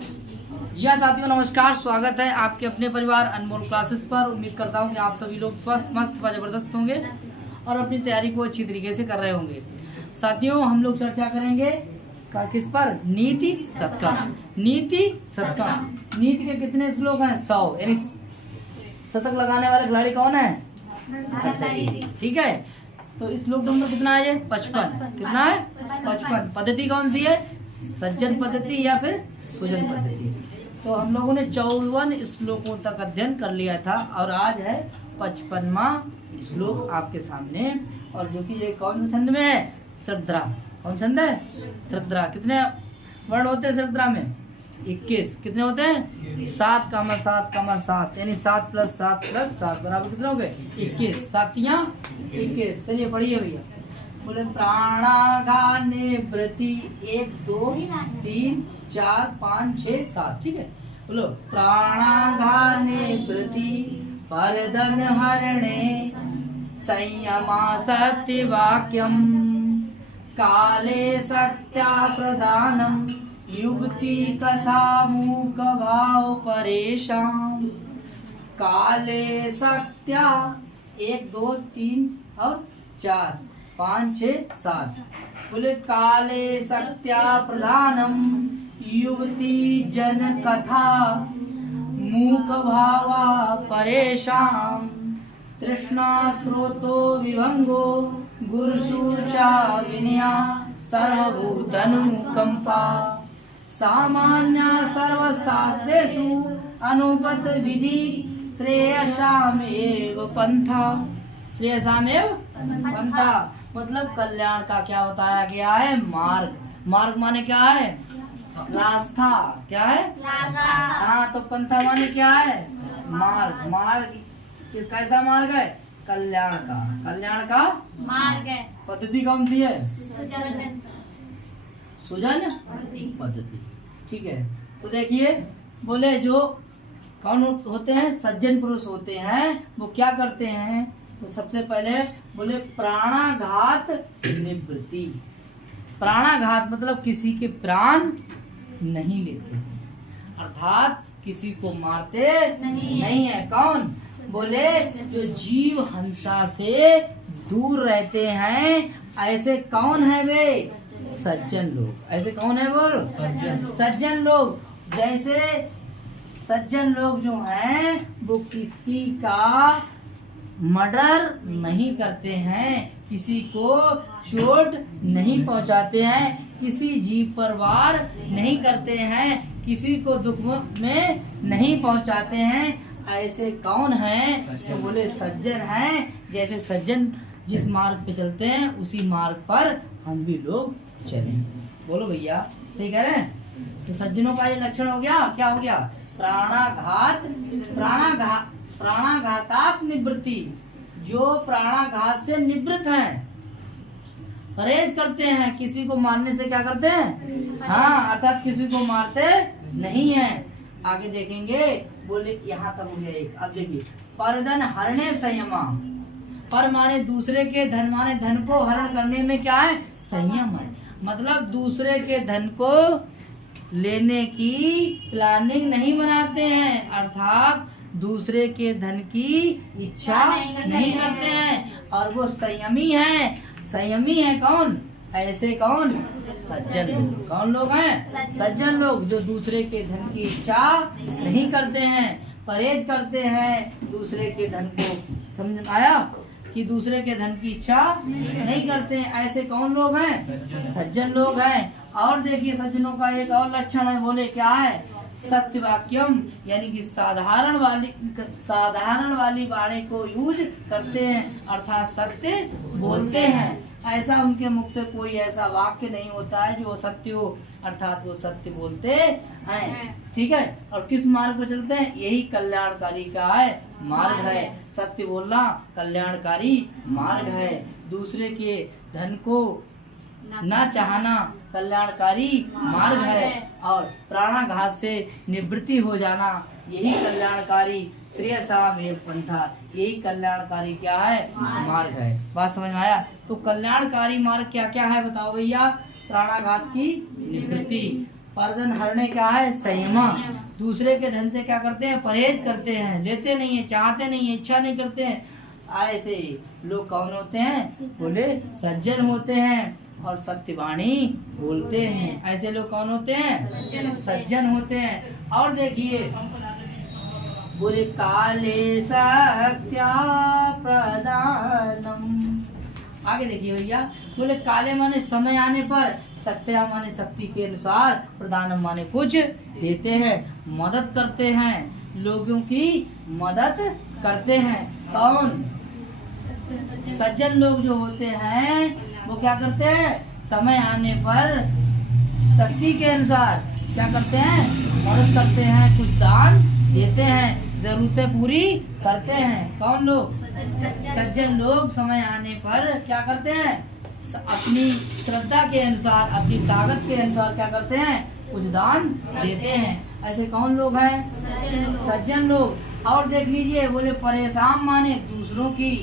जी हाँ साथियों, नमस्कार। स्वागत है आपके अपने परिवार अनमोल क्लासेस पर। उम्मीद करता हूँ कि आप सभी लोग स्वस्थ, मस्त व जबरदस्त होंगे और अपनी तैयारी को अच्छी तरीके से कर रहे होंगे। साथियों, हम लोग चर्चा करेंगे किस पर? नीति शतकम। नीति शतकम। नीति के कितने श्लोक हैं? 100। यानी शतक लगाने वाले खिलाड़ी कौन है? ठीक है, तो श्लोक नंबर कितना है? 55। कितना है? 55। पद्धति कौन सी है? सज्जन पद्धति या फिर सुजन पद्धति। तो हम लोगों ने 54 श्लोकों तक अध्ययन कर लिया था और आज है 55वां श्लोक आपके सामने। और जो कि ये कौन से छंद में है? श्रद्धा। कौन छंद है? श्रद्धा। कितने वर्ण होते हैं श्रद्धा में? 21। कितने होते हैं? 7 का 7 यानी 7 + 7 + 7 बराबर कितने हो गए? 21। 7 × 21। चलिए पढ़िए भैया। बोले प्राणाघाने वृत्ति 1 2 3 4 5 6 7। ठीक है, बोलो प्राणाघाने वृत्ति परदन हरणे संयमा सत्य वाक्यम काले सत्या प्रदानम युक्ति कथा मूक भाव परेशान। काले सत्या 1 2 3 और 4 5 6 7। बोले काले सत्या प्रधानम युवती जन कथा मूक भावा परेशान तृष्णा स्रोतो विभंगो गुरुशूचा विनया सर्वभूतनुकंपा सामान्य सर्वशास्त्रेषु अनुपत विधि श्रेयसामेव पंथा। श्रेयसामेव पंथा मतलब कल्याण का क्या बताया गया है? मार्ग। मार्ग माने क्या है? रास्ता। क्या है? हाँ, तो पंथा माने क्या है? मार्ग। मार्ग किसका ऐसा मार्ग है? कल्याण का। कल्याण का मार्ग है। पद्धति कौन सी है? सुजन पद्धति। ठीक है, तो देखिए, बोले जो कौन होते हैं? सज्जन पुरुष होते हैं। वो क्या करते हैं? तो सबसे पहले बोले प्राणाघात निवृत्ति। प्राणाघात मतलब किसी के प्राण नहीं लेते, अर्थात किसी को मारते नहीं है। कौन? बोले जो जीव हिंसा से दूर रहते हैं। ऐसे कौन है वे? सज्जन लोग। ऐसे कौन है? बोल सज्जन लोग। जैसे सज्जन लोग जो हैं वो किसी का मर्डर नहीं करते हैं, किसी को चोट नहीं पहुंचाते हैं, किसी जीव पर वार नहीं करते हैं, किसी को दुख में नहीं पहुंचाते हैं। ऐसे कौन हैं? तो बोले सज्जन हैं। जैसे सज्जन जिस मार्ग पे चलते हैं उसी मार्ग पर हम भी लोग चलें। बोलो भैया, सही कह रहे हैं? तो सज्जनों का ये लक्षण हो गया। क्या हो गया? प्राणाघात। प्राणाघातात् निवृत्ति। जो प्राणाघात से निवृत्त हैं, परहेज करते हैं। किसी को मारने से क्या करते हैं? हाँ, अर्थात किसी को मारते नहीं है। आगे देखेंगे। बोले यहाँ तक हो गया एक। अब देखिए, परधन हरणे संयमा। पर माने दूसरे के धन, माने धन को हरण करने में क्या है? संयम है। मतलब दूसरे के धन को लेने की प्लानिंग नहीं बनाते हैं, अर्थात दूसरे के धन की इच्छा नहीं करते हैं और वो संयमी है। संयमी है कौन? ऐसे कौन? सज्जन लोग। कौन लोग हैं? सज्जन लोग, जो दूसरे के धन की इच्छा नहीं करते हैं, परहेज करते हैं दूसरे के धन को। समझ आया कि दूसरे के धन की इच्छा नहीं करते हैं। ऐसे कौन लोग हैं? सज्जन लोग हैं। और देखिए, सज्जनों का एक और लक्षण है। बोले क्या है? सत्य वाक्यम, यानी कि साधारण वाली वाणी को यूज करते हैं, अर्थात सत्य बोलते हैं। ऐसा उनके मुख से कोई ऐसा वाक्य नहीं होता है जो सत्य हो, अर्थात वो सत्य बोलते हैं। ठीक है, और किस मार्ग पर चलते हैं? यही कल्याणकारी का है मार्ग है। सत्य बोलना कल्याणकारी मार्ग है। दूसरे के धन को न चाहना कल्याणकारी मार्ग है। और प्राणाघात से निवृत्ति हो जाना यही कल्याणकारी श्रेयसामेव पंथा, यही कल्याणकारी क्या है? मार्ग है। बात समझ में आया? तो कल्याणकारी मार्ग क्या क्या है बताओ भैया? प्राणाघात की निवृत्ति, और धन हरणे क्या है? संयमा। दूसरे के धन से क्या करते हैं? परहेज करते हैं, लेते नहीं है, चाहते नहीं है, इच्छा नहीं करते हैं। ऐसे लोग कौन होते हैं? बोले सज्जन होते हैं और सत्यवाणी बोलते हैं। ऐसे लोग कौन होते हैं? सज्जन होते हैं। और देखिए बोले काले सत्या प्रदानम। आगे देखिए भैया, बोले काले माने समय आने पर, सत्या माने शक्ति के अनुसार, प्रदानम माने कुछ देते हैं, मदद करते हैं, लोगों की मदद करते हैं। कौन? सज्जन लोग जो होते हैं वो क्या करते हैं? समय आने पर शक्ति के अनुसार क्या करते हैं? मदद करते हैं, कुछ दान देते हैं, जरूरतें पूरी करते हैं। कौन लोग? सज्जन लोग समय आने पर क्या करते हैं? अपनी श्रद्धा के अनुसार, अपनी ताकत के अनुसार क्या करते हैं? कुछ दान देते हैं। ऐसे कौन लोग हैं? सज्जन लोग। और देख लीजिए, बोले परेशान माने दूसरों की।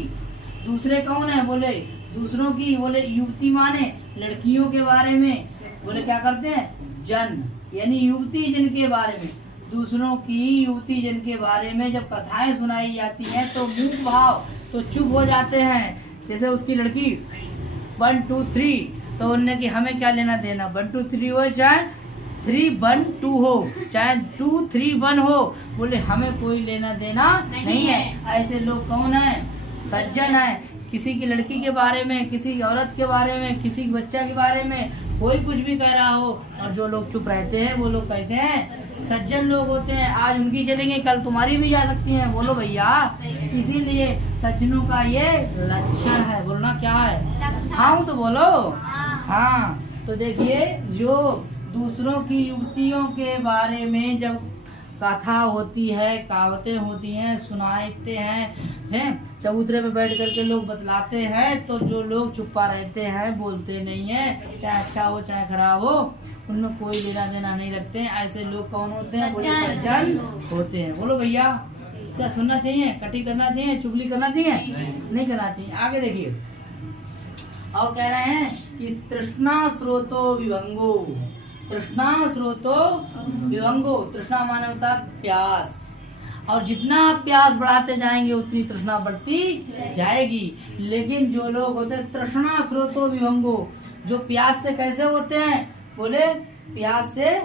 दूसरे कौन है? बोले दूसरों की। बोले युवती माने लड़कियों के बारे में। बोले क्या करते हैं? जन यानी युवती जन के बारे में। दूसरों की युवती जन के बारे में जब कथाएं सुनाई जाती हैं तो मूक भाव तो चुप हो जाते हैं। जैसे उसकी लड़की 1 2 3 तो उनने कि हमें क्या लेना देना, 1 2 3 हो चाहे 3 1 2 हो, चाहे 2 3 1 हो, बोले हमें कोई लेना देना नहीं है। ऐसे लोग कौन है? सज्जन है। किसी की लड़की के बारे में, किसी की औरत के बारे में, किसी के बच्चा के बारे में कोई कुछ भी कह रहा हो और जो लोग चुप रहते हैं वो लोग कैसे हैं? सज्जन लोग होते हैं। आज उनकी चलेंगे, कल तुम्हारी भी जा सकती हैं। बोलो भैया। इसीलिए सज्जनों का ये लक्षण है। बोलना क्या है? हाँ तो बोलो। हाँ तो देखिए, जो दूसरों की युवतियों के बारे में जब कथा होती है, कहावतें होती हैं, सुनाते हैं, चबूतरे पे बैठ करके लोग बतलाते हैं, तो जो लोग चुप्पा रहते हैं, बोलते नहीं है, चाहे अच्छा हो चाहे खराब हो, उनमें कोई लेना देना नहीं रखते हैं। ऐसे लोग कौन होते हैं? बोले सज्जन होते हैं। बोलो भैया, क्या सुनना चाहिए? कटी करना चाहिए? चुगली करना चाहिए? नहीं करना चाहिए। आगे देखिए, और कह रहे हैं कि तृष्णा स्रोतो विभंगो। तृष्णा स्रोतो विभंगो। तृष्णा माने होता है प्यास, और जितना आप प्यास बढ़ाते जाएंगे उतनी तृष्णा बढ़ती जाएगी। लेकिन जो लोग होते हैं तृष्णा स्रोतो विभंगो, जो प्यास से कैसे होते हैं? बोले प्यास से,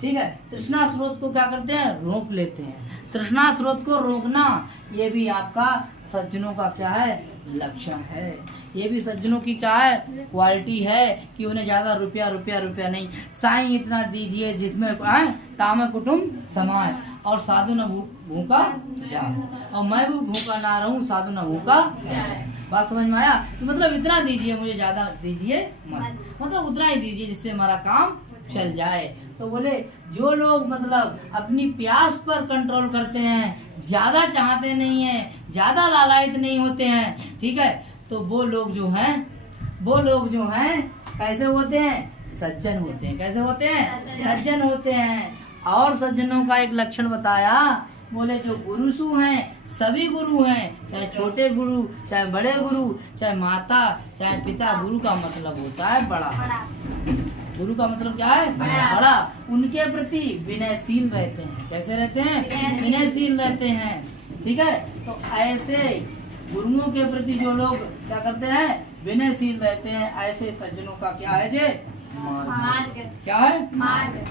ठीक है, तृष्णा स्रोत को क्या करते हैं? रोक लेते हैं। तृष्णा स्रोत को रोकना ये भी आपका सज्जनों का क्या है? लक्षण है। ये भी सज्जनों की क्या है? क्वालिटी है कि उन्हें ज्यादा रुपया रुपया रुपया नहीं, साईं इतना दीजिए जिसमें तामे कुटुम्ब समाए, और साधु न भूखा जाए, और मैं भी भूखा ना रहूं, साधु न भूखा जाए। बात समझ में आया? तो मतलब इतना दीजिए, मुझे ज्यादा दीजिए मत, मतलब उतना ही दीजिए जिससे हमारा काम चल जाए। तो बोले जो लोग मतलब अपनी प्यास पर कंट्रोल करते हैं, ज्यादा चाहते नहीं है, ज्यादा लालायित नहीं होते हैं, ठीक है, तो वो लोग जो हैं कैसे होते हैं? सज्जन होते हैं। कैसे होते हैं? सज्जन होते हैं। और सज्जनों का एक लक्षण बताया, बोले जो गुरुसु हैं, सभी गुरु हैं, चाहे छोटे गुरु, चाहे बड़े गुरु, चाहे माता, चाहे पिता, गुरु का मतलब होता है बड़ा। गुरु का मतलब क्या है? बड़ा। उनके प्रति विनयशील रहते हैं। कैसे रहते हैं? विनयशील रहते हैं। ठीक है, तो ऐसे गुरुओं के प्रति जो लोग क्या करते हैं? विनयशील रहते हैं। ऐसे सज्जनों का क्या है? जे मार्ग। क्या है? मार्ग।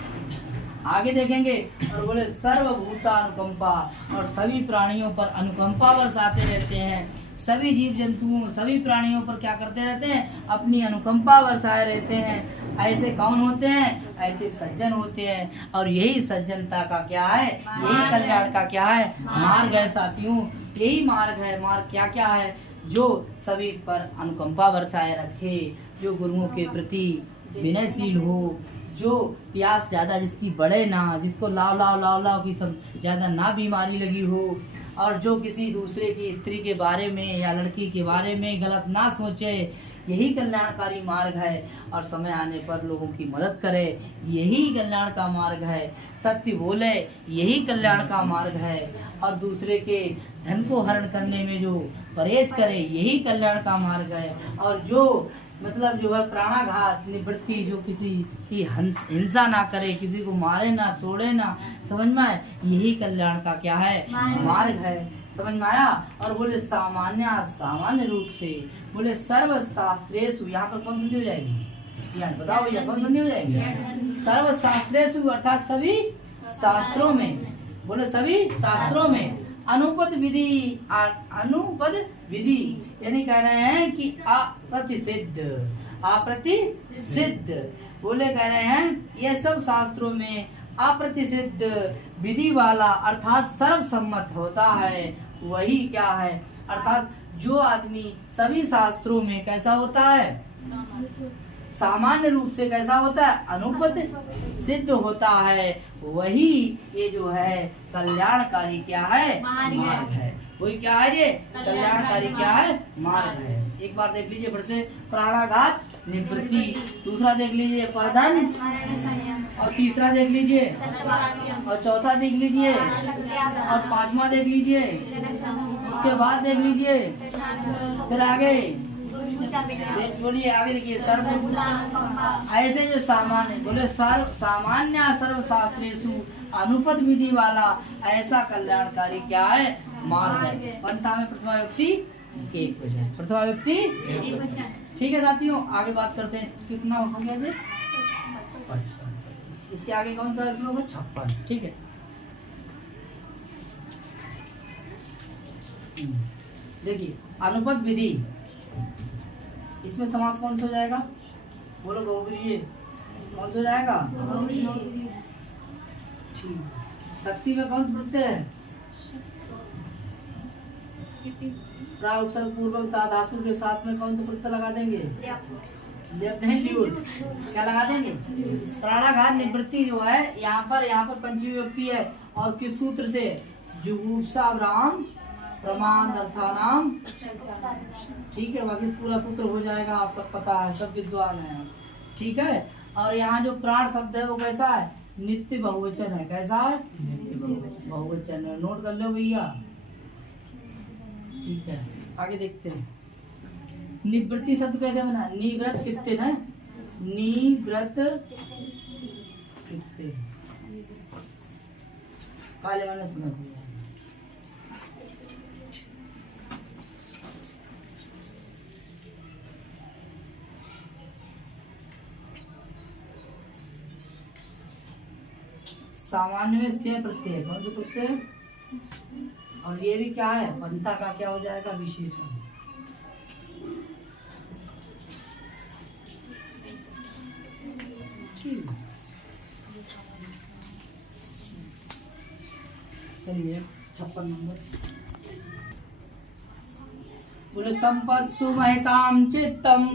आगे देखेंगे, और बोले सर्वभूता अनुकंपा, और सभी प्राणियों पर अनुकंपा बरसाते रहते हैं। सभी जीव जंतुओं, सभी प्राणियों पर क्या करते रहते हैं? अपनी अनुकंपा बरसाए रहते हैं। ऐसे कौन होते हैं? ऐसे सज्जन होते हैं। और यही सज्जनता का क्या है? यही कल्याण का क्या है? मार्ग है साथियों। यही मार्ग है। मार्ग क्या क्या है? जो सभी पर अनुकंपा बरसाए रखे, जो गुरुओं के प्रति विनयशील हो, जो प्यास ज्यादा जिसकी बढ़े ना, जिसको लाव लाव लाव लाव की सब ज्यादा ना बीमारी लगी हो, और जो किसी दूसरे की स्त्री के बारे में या लड़की के बारे में गलत ना सोचे, यही कल्याणकारी मार्ग है। और समय आने पर लोगों की मदद करे, यही कल्याण का मार्ग है। सत्य बोले, यही कल्याण का मार्ग है। और दूसरे के धन को हरण करने में जो परहेज करे, यही कल्याण का मार्ग है। और जो मतलब जो है प्राणाघात निवृत्ति, जो किसी की हिंसा ना करे, किसी को मारे ना, तोड़े ना, समझ में आए, यही कल्याण का क्या है, मार्ग है। समझ में आया। और बोले सामान्य रूप से, बोले सर्व शास्त्रेषु, यहाँ पर कौन संधि हो जाएगी, यार बताओ भैया कौन संधि हो जाएगी, सर्व शास्त्रेषु अर्थात सभी शास्त्रों में, बोले सभी शास्त्रों में अनुपद विधि यानी कह रहे हैं कि अप्रतिसिद्ध, बोले कह रहे हैं ये सब शास्त्रों में अप्रतिसिद्ध विधि वाला अर्थात सर्वसम्मत होता है, वही क्या है, अर्थात जो आदमी सभी शास्त्रों में कैसा होता है, सामान्य रूप से कैसा होता है, अनुपद सिद्ध होता है, वही ये जो है कल्याणकारी क्या है, मार्ग है। वही क्या है, ये कल्याणकारी क्या है, मार्ग है। एक बार देख लीजिए फिर से, प्राणाघात निवृत्ति, दूसरा देख लीजिए परधन, और तीसरा देख लीजिए, और चौथा देख लीजिए, और पांचवा देख लीजिए, उसके बाद देख लीजिए, फिर आगे बोलिए, आगे देखिए, सर्व ऐसे जो सामान्य, बोले सामान्य सर्व शास्त्रेषु अनुपद विधि वाला ऐसा कल्याणकारी क्या है, मार्ग है। पंथा में प्रथमा व्यक्ति एक वचन, प्रथमा व्यक्ति एक वचन। ठीक है साथियों, आगे बात करते हैं, कितना हो गया जी, 55। इसके आगे कौन सा श्लोक है, 56। ठीक है, देखिए अनुपद विधि, इसमें समास कौन सा हो जाएगा, बोलो बहुब्रीहि, कौन सा हो जाएगा, ठीक। शक्ति में कौन सा प्रत्यय है, प्रा उपसर्ग पूर्वक ता धातु के साथ में कौन सा प्रत्यय लगा देंगे, लेप नहीं ल्यूट, क्या लगा देंगे, प्राणाघात निवृत्ति जो है यहाँ पर पंचमी व्यक्ति है, और किस सूत्र से, जुगुप्सा राम प्रमाण अर्थानाम, ठीक है, बाकी पूरा सूत्र हो जाएगा, आप सब पता है, सब विद्वान है, ठीक है। और यहाँ जो प्राण शब्द है वो कैसा है, नित्य बहुवचन है, कैसा है, नित्य बहुवचन है, नोट कर लो भैया, ठीक है। आगे देखते हैं, निवृत्ति शब्द कैसे बना, निवृत्त कित्ते ना, निवृत्त कित्ते, काले वाले समय हुआ, सामान्य में से प्रत्यय, कौन सा प्रत्यय, और ये भी क्या है, पंथा का क्या हो जाएगा, विशेषण। चलिए 56 नंबर, बोले संपत्सु महतां चित्तम,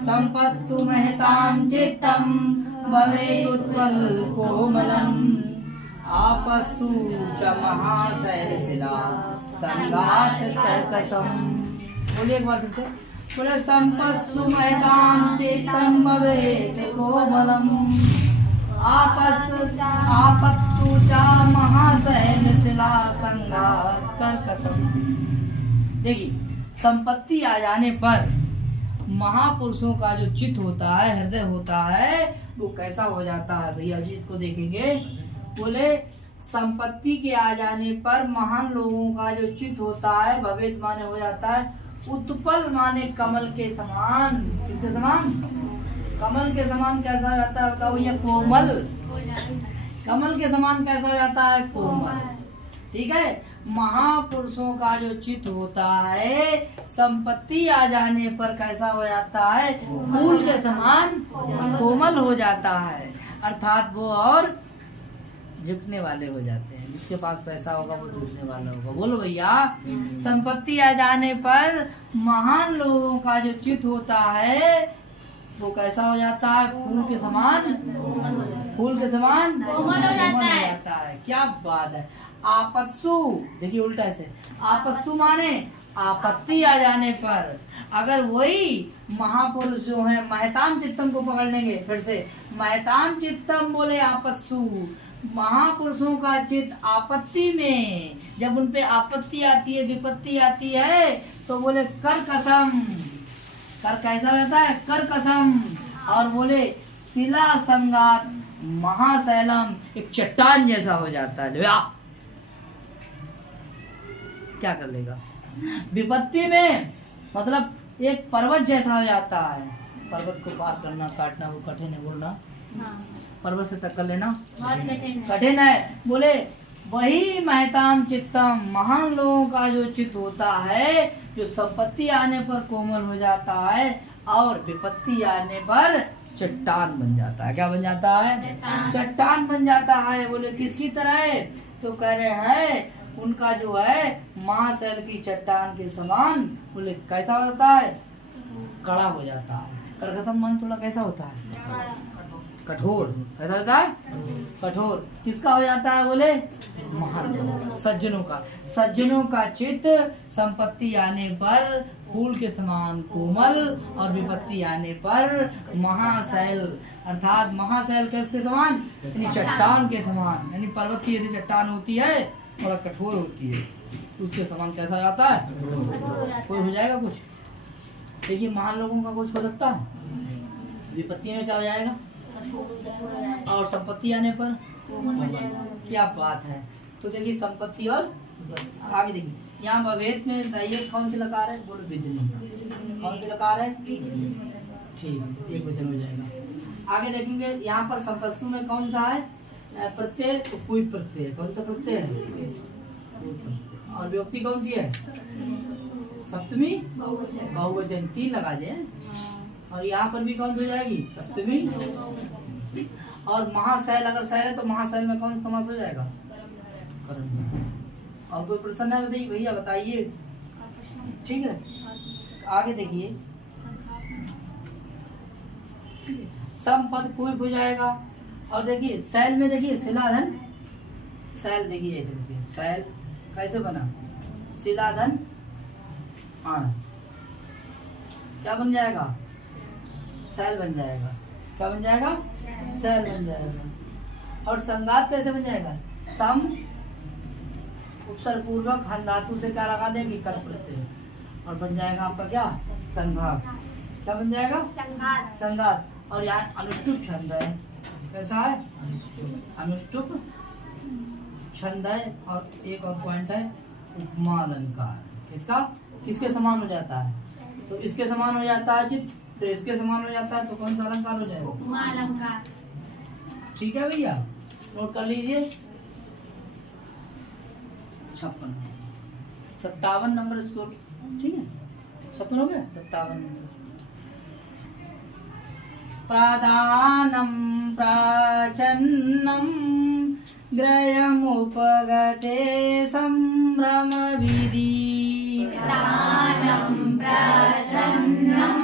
संपत्सु महतां चित्तम भवेदुत्पल कोमलम, आपस्तु च महाशैलशिला संगात कर्कशम। बोलिए एक बार फिर से, बोले संपत्सु महतां चित्तम भवेत् कोमलम, आपस्तु च महाशैलशिला संगात कर्कशम। देखिए, संपत्ति आ जाने पर महापुरुषों का जो चित्त होता है, हृदय होता है, वो कैसा हो जाता है भैया जी, इसको देखेंगे। बोले संपत्ति के आ जाने पर महान लोगों का जो चित्त होता है, भवेद माने हो जाता है, उत्पल माने कमल के समान, किसके समान, कमल के समान कैसा हो जाता है, बताओ भैया, कोमल, कमल के समान कैसा हो जाता है, कोमल, ठीक है। महापुरुषों का जो चित्त होता है, संपत्ति आ जाने पर कैसा हो जाता है, फूल के समान कोमल हो जाता है, अर्थात वो और झुकने वाले हो जाते हैं, जिसके पास पैसा होगा वो झुकने वाला होगा। बोलो भैया, संपत्ति आ जाने पर महान लोगों का जो चित्त होता है वो कैसा हो जाता है, फूल के समान, फूल के समान कोमल हो जाता है। क्या बात है। आपत्सु, देखिए उल्टा से, आपत्सु माने आपत्ति आ जाने पर, अगर वही महापुरुष जो है महताम चित्तम को पकड़ लेंगे, फिर से महताम चित्तम बोले आपत्सु, महापुरुषों का चित्त आपत्ति में, जब उनपे आपत्ति आती है, विपत्ति आती है, तो बोले कर कसम, कर कैसा रहता है? कर कसम। और बोले शिला संगात महाशैलम, एक चट्टान जैसा हो जाता है। क्या कर लेगा? विपत्ति में मतलब एक पर्वत जैसा हो जाता है। पर्वत को पार करना, काटना वो कठिन है, बोलना पर्वत से टक्कर लेना कठिन है। बोले वही महताम चित्तम, महान लोगों का जो चित्त होता है, जो संपत्ति आने पर कोमल हो जाता है और विपत्ति आने पर चट्टान बन जाता है। क्या बन जाता है? चट्टान बन जाता है। बोले किसकी तरह है? तो कह रहे हैं उनका जो है महाशैल की चट्टान के समान। बोले कैसा होता है? कड़ा हो जाता है। करकसम मन थोड़ा कैसा होता है? कठोर। कैसा होता है? कठोर। किसका हो जाता है? बोले महान सज्जनों का। सज्जनों का चित्त संपत्ति आने पर फूल के समान कोमल और विपत्ति आने पर महाशैल, अर्थात महाशैल किसके समान? यानी चट्टान के समान। यानी पर्वत की यदि चट्टान होती है थोड़ा कठोर होती है, उसके समान कैसा जाता है? कोई हो जाएगा कुछ? देखिए महान लोगों का कुछ हो सकता है? विपत्ति में क्या हो जाएगा? और संपत्ति आने पर क्या बात है। तो देखिए संपत्ति और आगे देखिए यहाँ भवेद में बताइए कौन सी लकार है? बोलो विधि। कौन सी लकार है? ठीक, एक वचन हो जाएगा। आगे देखेंगे यहाँ पर संपत्ति में कौन सा है प्रत्यय? तो कोई प्रत्यय। कौन सा प्रत्यय है? और विभक्ति कौन सी है? सप्तमी बहुवचन। 3 लगा दे। और यहाँ पर भी कौन सी हो जाएगी? सप्तमी। और महाशैल, अगर शैल है तो महाशैल में कौन समास हो जाएगा? और कोई प्रश्न है? बताइए भैया, बताइए। ठीक है, आगे देखिए संपद कोई हो जाएगा। और देखिए शैल में देखिए शिलाधन। शैल देखिए ऐसे देखिए, शैल कैसे बना? शिलाधन क्या बन जाएगा? शैल बन जाएगा। क्या बन जाएगा? शैल बन जाएगा। और संगात कैसे बन जाएगा? सम उपसर्ग पूर्वक हन धातु से क्या लगा देंगे? कर प्रत्यय। और बन जाएगा आपका क्या? संघात। क्या बन जाएगा? संघात। और यहाँ अनुष्टुप छंद है। कैसा है? अनुष्टुप छंद है। और एक और पॉइंट है उपमा अलंकार। इसका किसके समान हो जाता है? तो इसके समान हो जाता है चित्त, तो इसके समान हो जाता है, तो कौन सा अलंकार हो जाएगा? उपमा अलंकार। ठीक है भैया, नोट कर लीजिए। 57 नंबर स्कोर। ठीक है, 56 हो गया। 57 नंबर। प्रधानम प्राचन्नम ग्रयमुपगते संभ्रम विधि। प्रधानम प्राचन्नम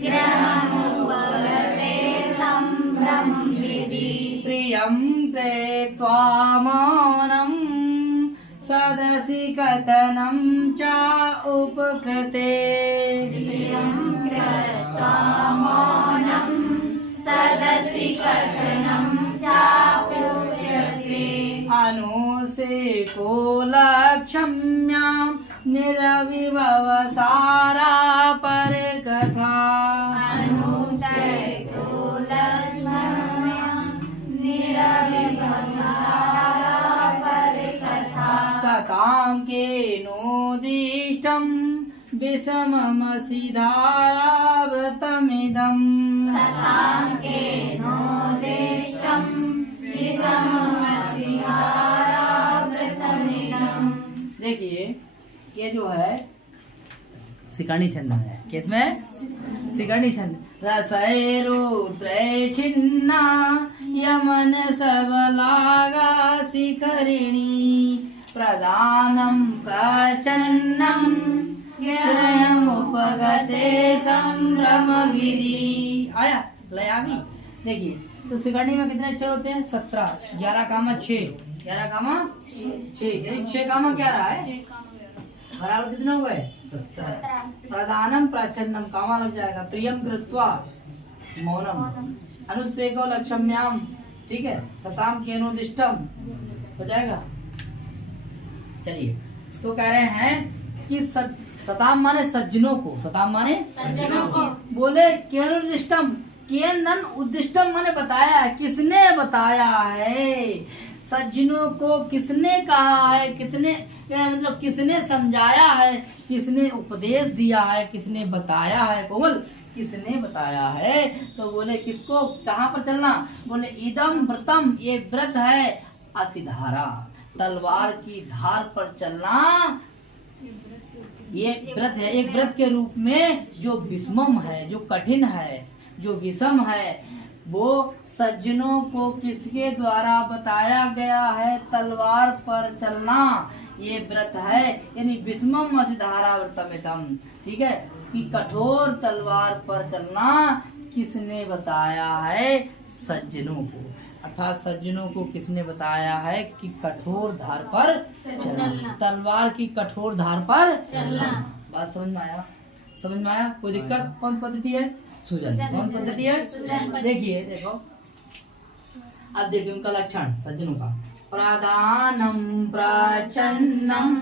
ग्रयमुपगते संभ्रम विधि। प्रियं त्यक्त्वा मौनं सदसि कथनं च उपकृते। प्रियं त्यक्त्वा मौनं सदसि कथनं च उपकृते। अनुसेको लक्ष्म्यां निरविभव सारा परकथा। अनुसेको लक्ष्म्यां निरविभव सारा परकथा। सतां केनोदिष्टं विषममसि धाराव्रतमिदम्। सतां केनोदिष्टं विषममसि धाराव्रतमिदम्। देखिए ये जो है सिकरणी छंद है। किसमें? सिकरणी छंद। रसैरुद्रै छिन्ना यमन सबलागा शिखरिणी। प्रधानम प्रचन्नम ग्रहमुपगते संभ्रम विधि। आया लय आ गई। देखिए तो सिकरणी में कितने अक्षर होते हैं? 17। 11 कामा 6। 11 कामा 6। 6 कामा 11 है, बराबर कितने हो गए? 17। प्रधानम प्राचन्नम कामा लग जाएगा। प्रियम कृत्वा मौनम अनुसेको लक्ष्म्याम। ठीक है, सताम केनोदिष्टम हो जाएगा। चलिए तो कह रहे हैं कि सताम माने सज्जनों को, सताम माने सज्जनों को। बोले केनुद्दिष्टम, केनन उद्दिष्टम माने बताया है, किसने बताया है, सज्जनों को किसने कहा है, कितने मतलब किसने समझाया है, किसने उपदेश दिया है, किसने बताया है, कोमल किसने बताया है। तो बोले किसको, कहाँ पर चलना, बोले इदम व्रतम, ये व्रत है, असिधारा, तलवार की धार पर चलना, ये व्रत है, एक व्रत के रूप में जो विषमम है, जो कठिन है, जो विषम है, वो सज्जनों को किसके द्वारा बताया गया है, तलवार पर चलना, ये व्रत है, यानी विषमम असिधारा व्रतमिदम, ठीक है, कि कठोर तलवार पर चलना किसने बताया है, सज्जनों को, अर्थात सज्जनों को किसने बताया है कि कठोर धार पर चलना, तलवार की कठोर धार पर चलना। बात समझ में आया, समझ में आया, कोई दिक्कत, कौन पद्धति है, सुजन, कौन पद्धति है, देखिए देखो, अब देखिए उनका लक्षण सज्जनों का, प्रधानम प्रचन्नम,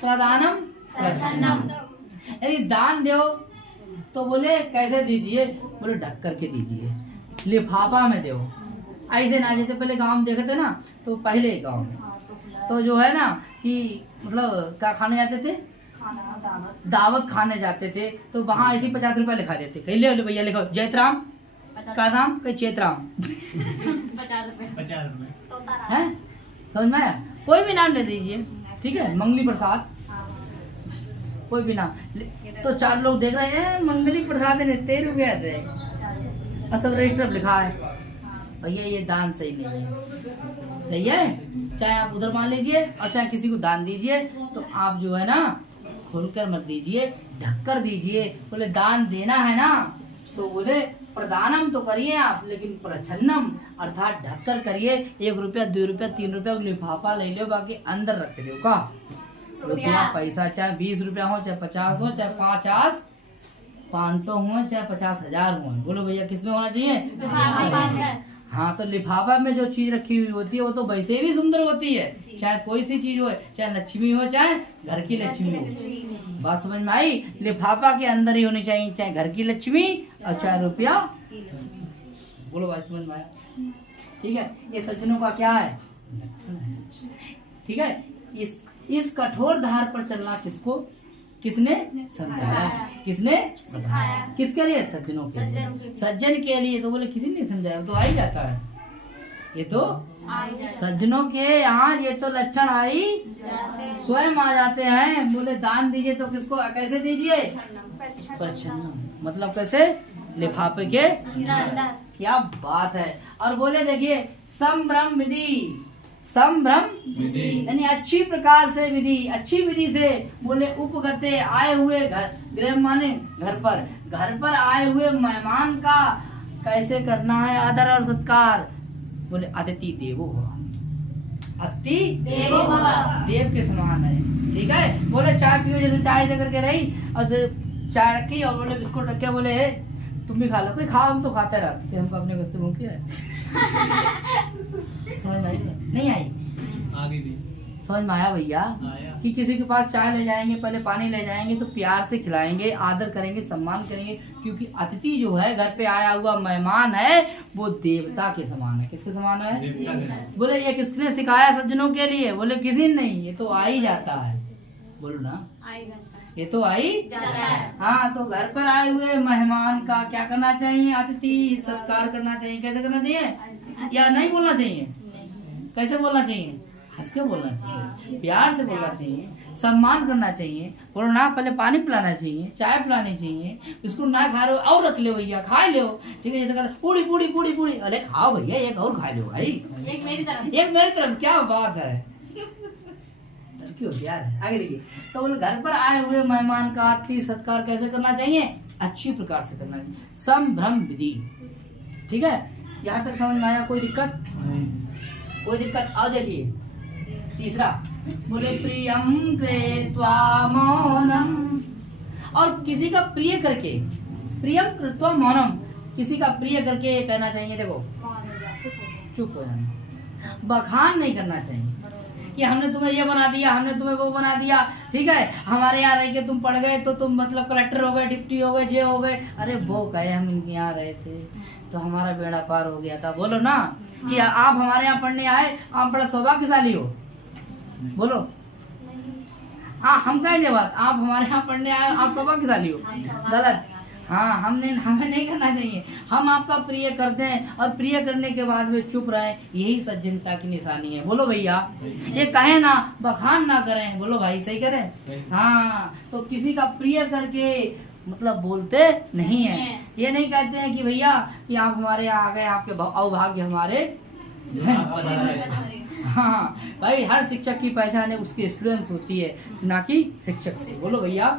प्रधानम प्रचन्नम, यदि दान दो तो बोले कैसे दीजिए, बोले ढक करके दीजिए, लिफाफा में दो, ऐसे ना, जैसे पहले गांव में देखे थे ना, तो पहले गांव में तो जो है ना कि मतलब क्या खाने जाते थे, दावत खाने जाते थे, तो वहाँ ऐसे 50 रुपया लिखा देते, कहीं ले भैया लिखो जयतराम का नाम, कहीं चेतराम 50 रुपए है, समझ में आया, कोई भी नाम ले दीजिए, ठीक है, मंगली प्रसाद, कोई भी नाम, तो 4 लोग देख रहे हैं मंगली प्रसाद ने 13 रुपया दे, असल रजिस्टर लिखा है, भैया ये दान सही नहीं है, सही है, चाहे आप उधर मान लीजिए और चाहे किसी को दान दीजिए, तो आप जो है ना खोलकर मत दीजिए, ढककर दीजिए, बोले दान देना है ना, तो बोले प्रदानम तो करिए आप, लेकिन प्रच्छन्नम अर्थात ढककर करिए, 1 रुपया 2 रुपया 3 रुपया लिफाफा ले लो, बाकी अंदर रख दो का रुपया पैसा, चाहे 20 रुपया हो, चाहे 50 हो, चाहे 500 हो, चाहे 50,000 हो, बोलो भैया किसमें होना चाहिए, हाँ, तो लिफाफा में जो चीज रखी हुई होती है वो तो वैसे भी सुंदर होती है, चाहे कोई सी चीज हो, चाहे लक्ष्मी हो, चाहे घर की लक्ष्मी हो, बात समझ में आई, लिफाफा के अंदर ही होनी चाहिए, चाहे घर की लक्ष्मी और चाहे रुपया, बोलो बात समझ में आया, ठीक है, ये सज्जनों का क्या है, ठीक है, इस कठोर धार पर चलना किसको, किसने समझाया, किसने सिखाया, किसके लिए, सज्जनों के लिए, सज्जन के लिए, तो बोले किसी ने समझाया, तो आ ही जाता है, ये तो सज्जनों के यहाँ ये तो लक्षण आई स्वयं आ जाते हैं, बोले दान दीजिए तो किसको, कैसे दीजिए, प्रच्छन्न, मतलब कैसे, लिफाफे के, क्या बात है, और बोले देखिए संभ्रम विधि, संभ्रम यानी अच्छी प्रकार से विधि, अच्छी विधि से, बोले उपगते आए हुए घर, गृह माने घर पर आए हुए मेहमान का कैसे करना है आदर और सत्कार, बोले अतिथि देवो भव, अतिथि देवो भव, देव के समान है, ठीक है, बोले चाय पियो, जैसे चाय दे करके रही और चाय रखी और बोले बिस्कुट रखे, बोले तुम भी खा लो, कोई खाओ, हम तो खाते रहते, हमको अपने घर से भूख है समझ में आई नहीं आई, आगे भी समझ में आया भैया, कि किसी के पास चाय ले जाएंगे, पहले पानी ले जाएंगे, तो प्यार से खिलाएंगे, आदर करेंगे, सम्मान करेंगे, क्योंकि अतिथि जो है, घर पे आया हुआ मेहमान है, वो देवता के समान है, किसके समान है, बोले ये किसने सिखाया सज्जनों के लिए, बोले किसी ने नहीं, ये तो आ ही जाता है, बोलो ना, ये तो आई जाता है, हाँ, तो घर पर आए हुए मेहमान का क्या करना चाहिए, अतिथि सत्कार करना चाहिए, कैसे करना चाहिए, या नहीं बोलना चाहिए, कैसे बोलना चाहिए, हंस के बोलना चाहिए, प्यार से बोलना चाहिए, सम्मान करना चाहिए, बोलो ना, पहले पानी पिलाना चाहिए, चाय पिलानी चाहिए, बिस्कुट ना खा रहे हो और रख लो भैया, खा लो, ठीक है, जैसे कहते पूड़ी पूड़ी पूड़ी पूड़ी, अरे खाओ भैया, एक और खा लो भाई, एक मेरी तरफ, क्या बात है, क्यों यार, आगे देखिए, तो बोले घर पर आए हुए मेहमान का अतिथि सत्कार कैसे करना चाहिए, अच्छी प्रकार से करना चाहिए, संभ्रम विधि, ठीक है, यहाँ तक समझ में आया, कोई दिक्कत, कोई दिक्कत, आओ देखिए तीसरा, बोले प्रियम कृत्वा मौनम, और किसी का प्रिय करके, प्रियम कृत्वा मौनम, किसी का प्रिय करके कहना चाहिए, देखो चुप हो जाना, बखान नहीं करना चाहिए, कि हमने तुम्हें ये बना दिया, हमने तुम्हें वो बना दिया, ठीक है, हमारे यहाँ रह के तुम पढ़ गए तो तुम मतलब कलेक्टर हो गए, डिप्टी हो गए, ये हो गए। अरे वो कहे हम इनके यहाँ रहे थे तो हमारा बेड़ा पार हो गया था। बोलो ना कि आप हमारे यहाँ पढ़ने आए, आप बड़ा सौभाग्यशाली हो। बोलो हाँ, हम कहेंगे बात, आप हमारे यहाँ पढ़ने आए आप सौभाग्यशाली हो। गलत। हाँ, हमें नहीं करना चाहिए। हम आपका प्रिय करते हैं और प्रिय करने के बाद में चुप रहे, यही सज्जनता की निशानी है। बोलो भैया, ये कहे ना, बखान ना करें। बोलो भाई, सही करें। हाँ, तो किसी का प्रिय करके मतलब बोलते नहीं है। ये नहीं कहते हैं कि भैया कि आप हमारे यहाँ आ गए, आपके अभाग्य हमारे। हाँ भाई, हर शिक्षक की पहचान है उसके स्टूडेंट्स होती है, ना कि शिक्षक से। बोलो भैया,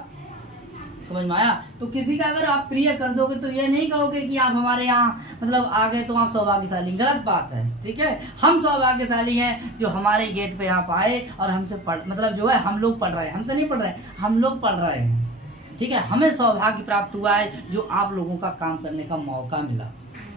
समझ में आया। तो किसी का अगर आप प्रिय कर दोगे तो ये नहीं कहोगे कि आप हमारे यहाँ मतलब आ गए तो आप सौभाग्यशाली। गलत बात है, ठीक है। हम सौभाग्यशाली हैं जो हमारे गेट पे यहाँ पे आए और हमसे मतलब जो है हम लोग पढ़ रहे हैं। हम तो नहीं पढ़ रहे हैं, हम लोग पढ़ रहे हैं, ठीक है। हमें सौभाग्य प्राप्त हुआ है जो आप लोगों का काम करने का मौका मिला,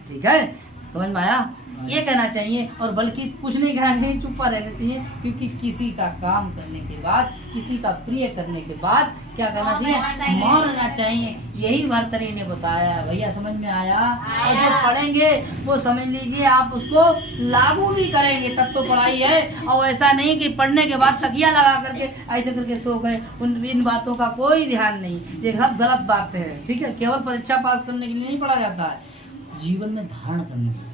ठीक है। समझ में आया। ये कहना चाहिए और बल्कि कुछ नहीं कहना चाहिए, चुप रहना चाहिए। क्योंकि किसी का काम करने के बाद, किसी का प्रिय करने के बाद क्या करना चाहिए? मौन रहना चाहिए। यही भर्तरी ने बताया। भैया समझ में आया। और जो पढ़ेंगे वो समझ लीजिए आप उसको लागू भी करेंगे तब तो पढ़ाई है। और ऐसा नहीं कि पढ़ने के बाद तकिया लगा करके ऐसे करके सो गए, इन बातों का कोई ध्यान नहीं। ये सब गलत बात है, ठीक है। केवल परीक्षा पास करने के लिए नहीं पढ़ा जाता है, जीवन में धारण करने के लिए,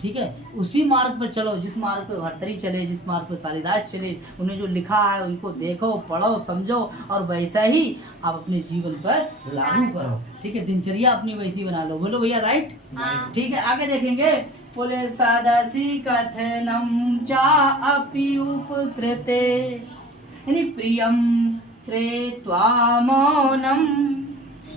ठीक है। उसी मार्ग पर चलो जिस मार्ग पर भर्तरी चले, जिस मार्ग पर कालिदास चले। उन्हें जो लिखा है उनको देखो, पढ़ो, समझो और वैसा ही आप अपने जीवन पर लागू करो, ठीक है। दिनचर्या अपनी वैसी बना लो। बोलो भैया, राइट, ठीक है। आगे देखेंगे। बोले सदसी कथनम चा अपि उपकृते यानी प्रियम कृत्वा मौनम।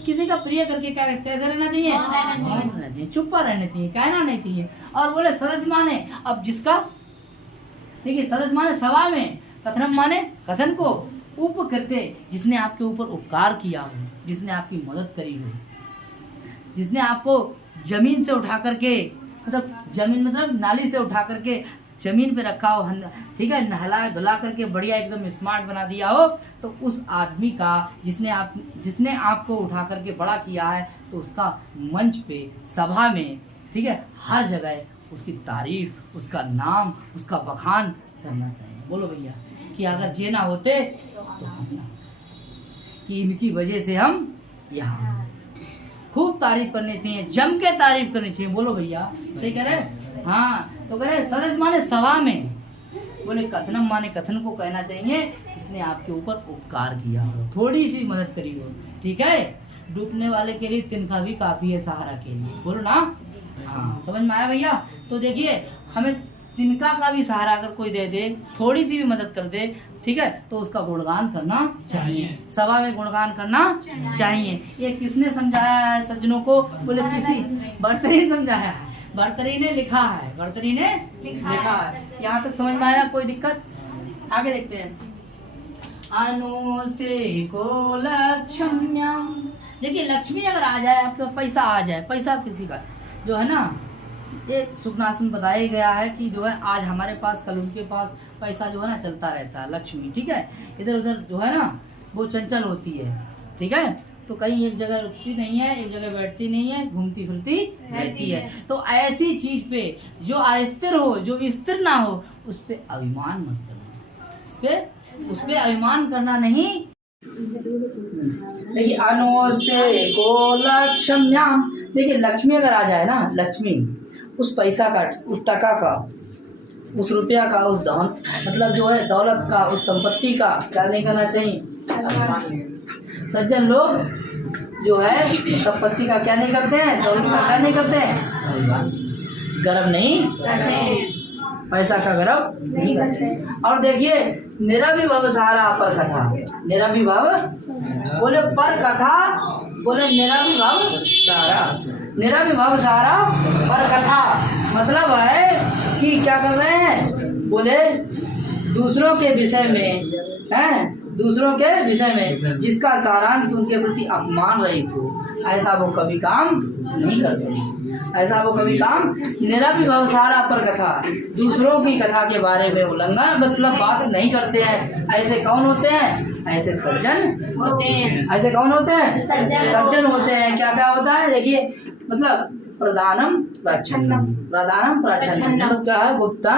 किसी का प्रिय करके क्या कैसे रहना चाहिए? रहना चाहिए, चुप्पा रहना चाहिए, कहना नहीं चाहिए। और बोले सदस्य माने, अब जिसका देखिए सदस्य माने सभा में, कथनम माने कथन को, उपकृते जिसने आपके ऊपर उपकार किया हो, जिसने आपकी मदद करी हो, जिसने आपको जमीन से उठा करके मतलब जमीन मतलब नाली से उठा करके जमीन पे रखा हो, ठीक है, नहला धुला करके बढ़िया एकदम स्मार्ट बना दिया हो, तो उस आदमी का जिसने आपको उठा करके बड़ा किया है, तो उसका मंच पे, सभा में, ठीक है, हर जगह उसकी तारीफ, उसका नाम, उसका बखान करना चाहिए। बोलो भैया कि अगर ये ना होते तो हम ना, कि इनकी वजह से हम यहाँ। खूब तारीफ करनी चाहिए, जम के तारीफ करनी चाहिए। बोलो भैया, सही कह रहे। हाँ, तो कह रहे सदस्य माने सभा में। बोले कथनम माने कथन को कहना चाहिए जिसने आपके ऊपर उपकार किया हो, थोड़ी सी मदद करी हो, ठीक है। डूबने वाले के लिए तिनका भी काफी है सहारा के लिए। बोलो ना। हाँ, समझ में आया भैया। तो देखिए, हमें तिनका का भी सहारा अगर कोई दे दे, थोड़ी सी भी मदद कर दे, ठीक है, तो उसका गुणगान करना चाहिए, सभा में गुणगान करना चाहिए। ये किसने समझाया है सज्जनों को? बोले किसी भर्तरी समझाया है, भर्तरी ने लिखा है, भर्तरी ने लिखा है। यहाँ तक समझ में आया? कोई दिक्कत? आगे देखते हैं। अनुसे को लक्ष्म्यम। देखिए, लक्ष्मी अगर आ जाए, आपके पास पैसा आ जाए, पैसा किसी का जो है ना, एक सुखनासन बताया गया है कि जो है आज हमारे पास कल उनके पास पैसा जो है ना चलता रहता है, लक्ष्मी, ठीक है। इधर उधर जो है ना वो चंचल होती है, ठीक है। तो कहीं एक जगह रुकती नहीं है, एक जगह बैठती नहीं है, घूमती फिरती रहती है। तो ऐसी चीज पे जो अस्थिर हो, जो स्थिर ना हो, उस पे अभिमान मत करना, उस पे अभिमान करना नहीं। देखिए, अनुसे को लक्ष्म्याम। देखिए, लक्ष्मी अगर आ जाए ना, लक्ष्मी उस पैसा का, उस टका का, उस रुपया का, उस धन मतलब जो है दौलत का, उस संपत्ति का क्या नहीं करना चाहिए? सज्जन लोग जो है संपत्ति का क्या नहीं करते हैं? दौलत का क्या नहीं करते हैं? गर्व नहीं, पैसा का गर्व नहीं करते। और देखिए, निरभिभव सहारा पर कथा, निरभिभव बोले पर कथा, बोले निरभिभव सहारा, निरभिभव सहारा पर कथा। मतलब है कि क्या कर रहे हैं? बोले दूसरों के विषय में है, दूसरों के विषय में जिसका सारांश उनके प्रति अपमान रहित हो, ऐसा वो कभी काम नहीं करते। ऐसा वो कभी काम निरभिभव सारा पर कथा, दूसरों की कथा के बारे में उल्लंघन मतलब बात नहीं करते हैं। ऐसे कौन होते हैं? ऐसे सज्जन होते हैं। ऐसे कौन होते हैं? सज्जन होते हैं। क्या क्या होता है देखिए, मतलब प्रधानम प्रच्छन्नम, प्रधानम प्रच्छन्नम मतलब क्या है? गुप्ता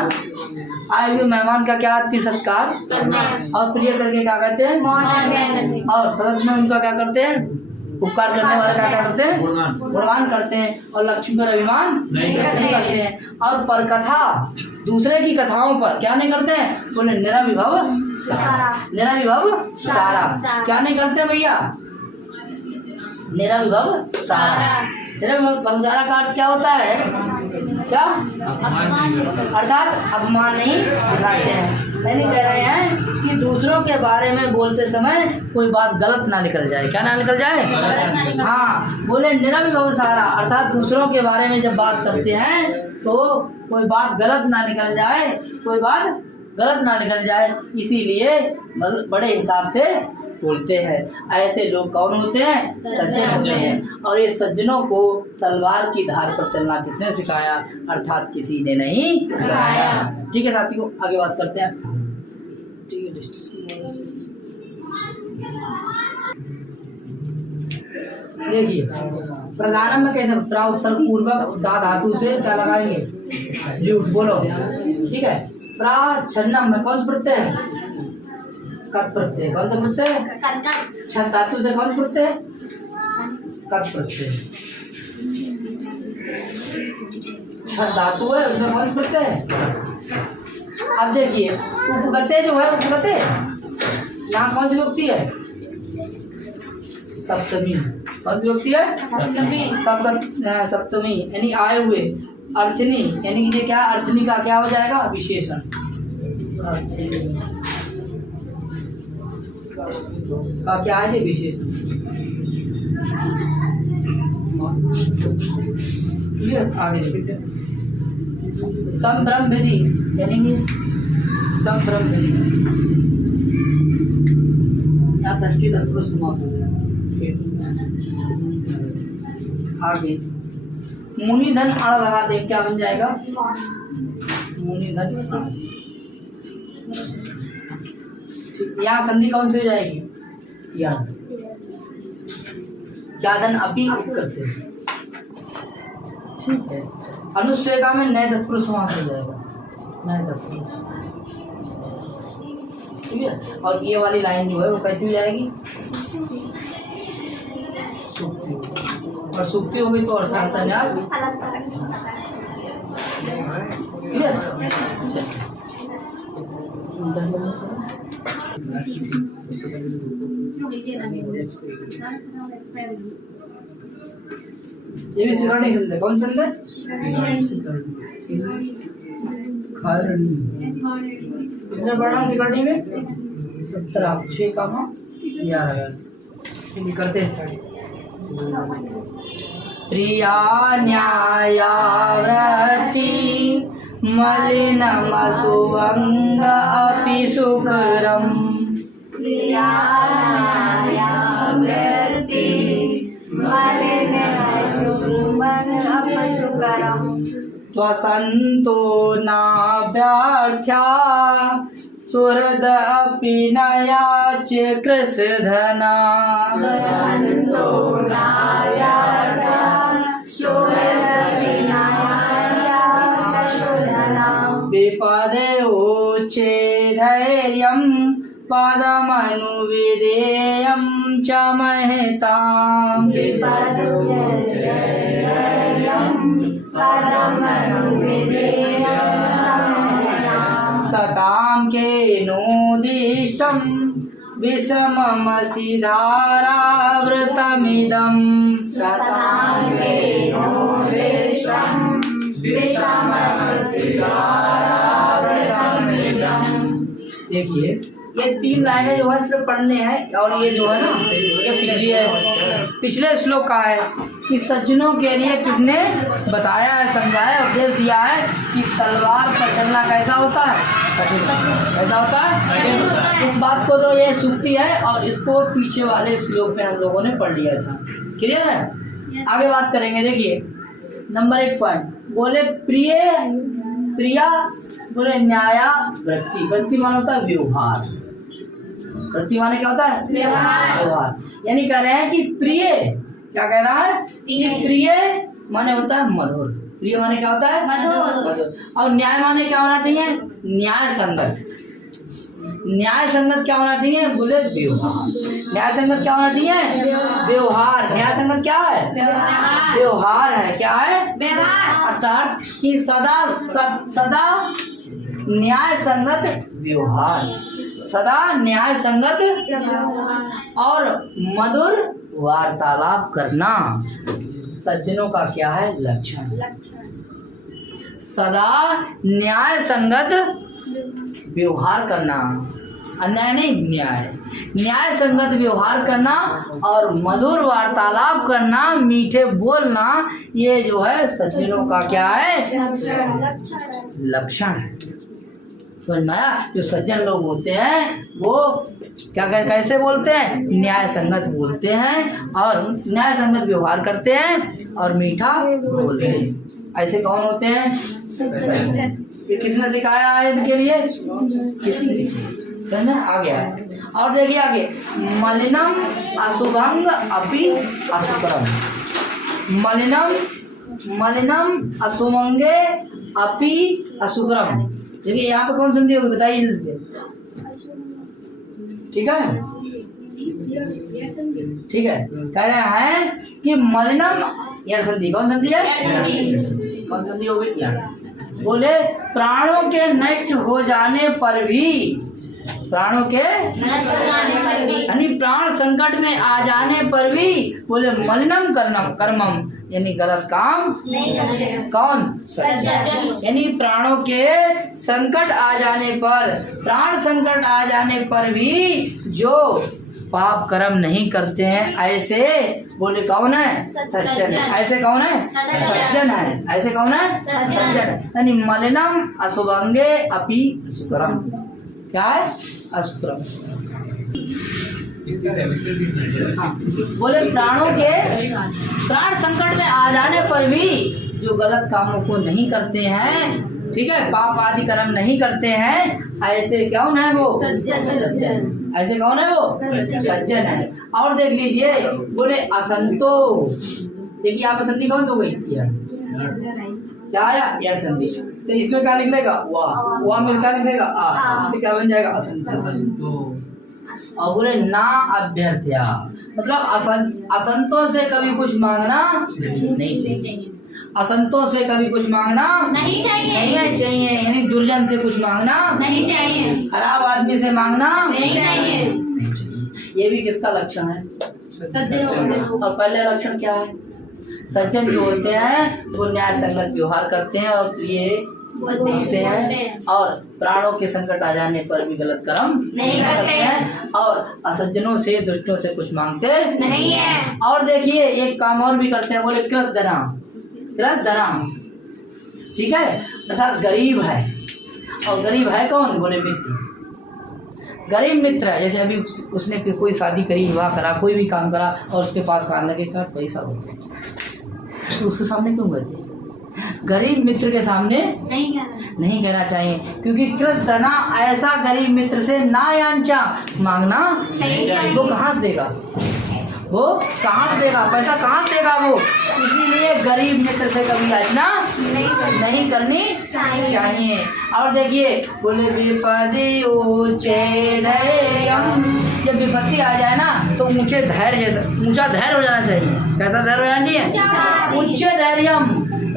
आए हुए मेहमान का क्या आती सत्कार करना, और प्रिय करके क्या कहते हैं? और सदस्य में उनका क्या करते हैं? उपकार करने वाले क्या क्या करते हैं? गुणगान करते हैं। और लक्ष्मी पर अभिमान नहीं करते हैं। और पर कथा दूसरे की कथाओं पर क्या नहीं करते हैं? बोले निरभिभव सारा, निरभिभव सारा क्या नहीं करते भैया? निरभिभव सारा। निरभिभव सारा का अर्थ क्या होता है? क्या? अर्थात अपमान नहीं दिखाते हैं। यानी कह रहे हैं कि दूसरों के बारे में बोलते समय कोई बात गलत ना निकल जाए। क्या ना निकल जाए? हाँ, बोले निरभिभव सारा अर्थात दूसरों के बारे में जब बात करते हैं तो कोई बात गलत ना निकल जाए, कोई बात गलत ना निकल जाए, इसीलिए बड़े हिसाब से बोलते हैं। ऐसे लोग कौन होते हैं? सज्जन होते हैं। और ये सज्जनों को तलवार की धार पर चलना किसने सिखाया? अर्थात किसी ने नहीं सिखाया। ठीक है साथियों, आगे बात करते हैं। ठीक है, देखिए प्रधानम में कैसे उपसर्ग पूर्वक दा धातु से क्या लगाएंगे? बोलो। ठीक है, प्राच्छन्नम में कौन से प्रत्यय है? कत प्रत्यय। कौन सा प्रत्यय? छत धातु से कौन प्रत्यय? कत प्रत्यय। छत धातु है उसमें कौन सा प्रत्यय है? अब देखिए उपगते जो है, उपगते यहाँ कौन सी व्यक्ति है? सप्तमी। कौन सी व्यक्ति है? सप्तमी यानी आए हुए। अर्थनी यानी कि क्या? अर्थनी का क्या हो जाएगा? विशेषण। का क्या है? विशेषण। आगे देखिए, संभ्रम विधि यानी कि संभ्रम विधि या षष्ठी तत्पुरुष समास हो गया। आगे मुनिधन आड़ लगा दे, क्या बन जाएगा? मुनिधन। यहाँ संधि कौन सी हो जाएगी? चादन अपी करते हैं। ठीक है, अनुस्वेगा में नए तत्पुरुष समास हो जाएगा। नए तत्पुरुष। ठीक है, और ये वाली लाइन जो है वो कैसी हो जाएगी? सुक्ति। और सुक्ति हो गई तो अर्थान्यास। ठीक है, ये भी शिखरणी संधि। कौन संधि? कितने पढ़ना शिखरणी में? 17। 6 का 11 करते हैं। प्रिया न्यायाव्रति मलिनम सुवंग अपि सुकरम। त्वसन्तो नाभ्यर्थ्या सुहृद अपि न याच्य कृषधना। विपदे उच्चे धैर्यं पदमनुविधेयं च महताम्। सतां केनोदिष्टं विषममसि धारावृतमिदम्। देखिए ये 3 लाइनें जो है सिर्फ पढ़ने हैं, और ये जो है ना ये पिछले श्लोक का है कि सज्जनों के लिए किसने बताया है, समझाया, उपदेश दिया है कि तलवार पर चलना कैसा होता है? कैसा होता है? इस बात को तो ये सूक्ति है, और इसको पीछे वाले श्लोक में हम लोगों ने पढ़ लिया था। क्लियर है? आगे बात करेंगे। देखिए नंबर 1 पॉइंट बोले प्रिय प्रिया, बोले न्याया वृत्ति। वृत्ति माने होता है व्यवहार। वृत्ति माने क्या होता है? व्यवहार। यानी कह रहे हैं कि प्रिय, क्या कह रहा है कि प्रिय माने होता है मधुर। प्रिय माने क्या होता है? मधुर। और न्याय माने क्या होना चाहिए? न्याय संगत। न्याय संगत क्या होना चाहिए? बोले व्यवहार। न्याय संगत क्या होना चाहिए? व्यवहार। न्याय संगत क्या है? व्यवहार है। क्या है? व्यवहार। अर्थात कि सदा न्याय संगत व्यवहार, सदा न्याय संगत और मधुर वार्तालाप करना सज्जनों का क्या है? लक्षण। सदा न्याय संगत व्यवहार करना, अन्याय नहीं, न्याय। न्याय संगत व्यवहार करना और मधुर वार्तालाप करना, मीठे बोलना, ये जो है सज्जनों का क्या है? लक्षण है। समझ में आया? जो सज्जन लोग होते हैं वो क्या कैसे बोलते हैं? न्याय संगत बोलते हैं और न्याय संगत व्यवहार करते हैं और मीठा बोलते हैं। ऐसे कौन होते हैं? सज्जन। ये किसने सिखाया है इनके लिए? किसी ने। समझ में आ गया? और देखिए आगे, मलिनम अशुभंग अपि अशुभम। मलिनम अशुभंगे अपि अशुभम। देखिए यहाँ पे कौन संधि होगी बताइए? ठीक है, ठीक है। कह रहे हैं कि मलिनम, यार संधि कौन संधि है? कौन संधि होगी? बोले प्राणों के नष्ट हो जाने पर भी, प्राणों के नष्ट हो जाने पर भी, यानी प्राण संकट में आ जाने पर भी, बोले मलिनम कर्मम, यानी गलत काम नहीं करते। कौन? सज्जन। यानी प्राणों के संकट आ जाने पर, प्राण संकट आ जाने पर भी जो पाप कर्म नहीं करते हैं, ऐसे बोले कौन है? सज्जन। ऐसे कौन है? सज्जन है। ऐसे कौन है? सज्जन। यानी मलिनम अशुभंगे अपि अशुभम। क्या है? अशुभम। हाँ, बोले प्राणों के प्राण संकट में आ जाने पर भी जो गलत कामों को नहीं करते हैं, ठीक है, पाप आदि कर्म नहीं करते हैं, ऐसे कौन है वो? सज्जन। ऐसे कौन है वो? सज्जन है। और देख लीजिए, बोले असंतोष। देखिए यहाँ पे संधि कौन हो गई? क्या आया? यार संधि। तो इसमें क्या लिखेगा? वाह में क्या लिखेगा? तो क्या बन जाएगा? असंतोष। और बोले ना अभ्यर्थया, मतलब असंतोष से कभी कुछ मांगना नहीं चाहिए। असंतोष से कभी कुछ मांगना नहीं चाहिए। यानी दुर्जन से कुछ मांगना नहीं चाहिए। खराब आदमी से मांगना नहीं चाहिए। ये भी किसका लक्षण है? सज्जन। और पहले लक्षण क्या है? सज्जन जो होते हैं वो न्याय संगत व्यवहार करते हैं और ये बोलते हैं और प्राणों के संकट आ जाने पर भी गलत कर्म नहीं करते हैं और असज्जनों से, दुष्टों से कुछ मांगते नहीं है। और देखिए एक काम और भी करते हैं, बोले कृष धनाम, ठीक है, अर्थात गरीब है। और गरीब है कौन? बोले मित्र। गरीब मित्र है। जैसे अभी उसने कोई शादी करी, विवाह करा, कोई भी काम करा और उसके पास कहने लगे का पैसा होता है, तो उसके सामने क्यों करते? गरीब मित्र के सामने नहीं कहना चाहिए, क्योंकि कृष धना, ऐसा गरीब मित्र से ना यांचा, मांगना वो कहाँ से देगा? वो कहाँ से देगा? पैसा कहाँ से देगा वो? इसीलिए गरीब मित्र से कभी याचना नहीं करनी चाहिए। और देखिए बोले विपदि ऊंचे धैर्यम, जब विपत्ति आ जाए ना तो ऊंचा धैर्य हो जाना चाहिए। कैसा धैर्य हो जाना चाहिए? उच्च धैर्यम,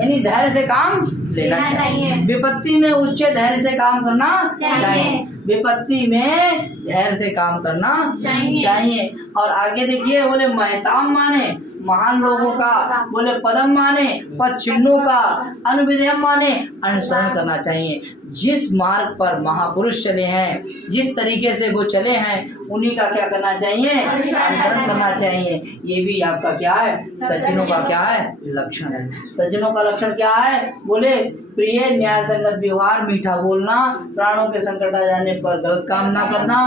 यानी धैर्य से काम लेना चाहिए। विपत्ति में उच्च धैर्य से काम करना चाहिए। विपत्ति में धैर्य से काम करना चाहिए। और आगे देखिए, बोले महताम माने महान लोगों का, बोले पदम माने पद चिन्हों का, अनुविधेयम माने अनुसरण करना चाहिए। जिस मार्ग पर महापुरुष चले हैं, जिस तरीके से वो चले हैं, उन्हीं का क्या करना चाहिए? अनुसरण करना चाहिए। ये भी आपका क्या है? सज्जनों का क्या है? लक्षण है। सज्जनों का लक्षण क्या है? बोले प्रिय, न्याय संगत व्यवहार, मीठा बोलना, प्राणों के संकट आ जाने पर गलत काम ना करना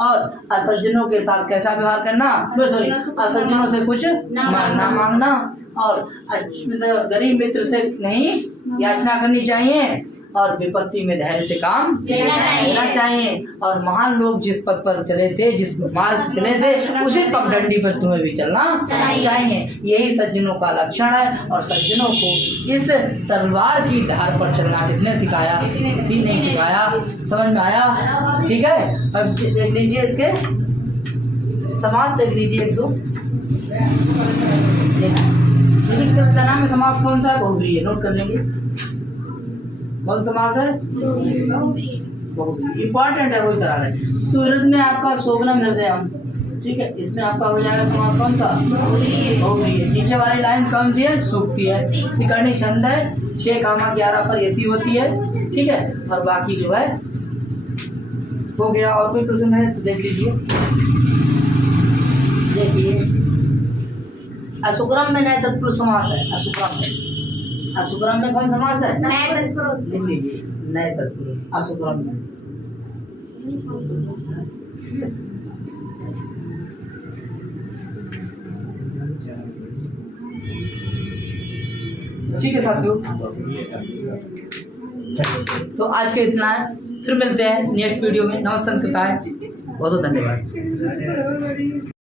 और असज्जनों के साथ कैसा व्यवहार करना, सॉरी, असज्जनों से कुछ ना मांगना और गरीब मित्र से नहीं याचना करनी चाहिए और विपत्ति में धैर्य से काम लेना चाहिए और महान लोग जिस पद पर चले थे, जिस मार्ग से चले थे, उसी पगडंडी पर तुम्हें भी चलना चाहिए। यही सज्जनों का लक्षण है और सज्जनों को इस तलवार की धार पर चलना किसने सिखाया? किसी ने सिखाया। समझ में आया? ठीक है। अब देख लीजिए इसके समास देख लीजिए एक दो। नाम में समास कौन सा है? बहुब्रीहि, नोट कर लेंगे। कौन समास है? इम्पोर्टेंट है, वही करा रहे। सूरत में आपका शोभनम हृदयम, ठीक है, इसमें आपका हो जाएगा समास कौन सा? बहुब्रीहि। नीचे वाली लाइन कौन सी है? सूक्ति है। सिकरणी छंद है, 6 कामा 11 पर यति होती है, ठीक है, और बाकी जो है हो गया। और कोई प्रश्न है तो देख लीजिए। देखिए असुक्रम में नए तत्पुरुष समास है। असुक्रम में कौन समास है? नए तत्पुरुष। नए तत्पुरुष असुक्रम में। ठीक है साथियों, तो आज के इतना है। फिर मिलते हैं नेक्स्ट वीडियो में। नमस्कार, बहुत बहुत धन्यवाद।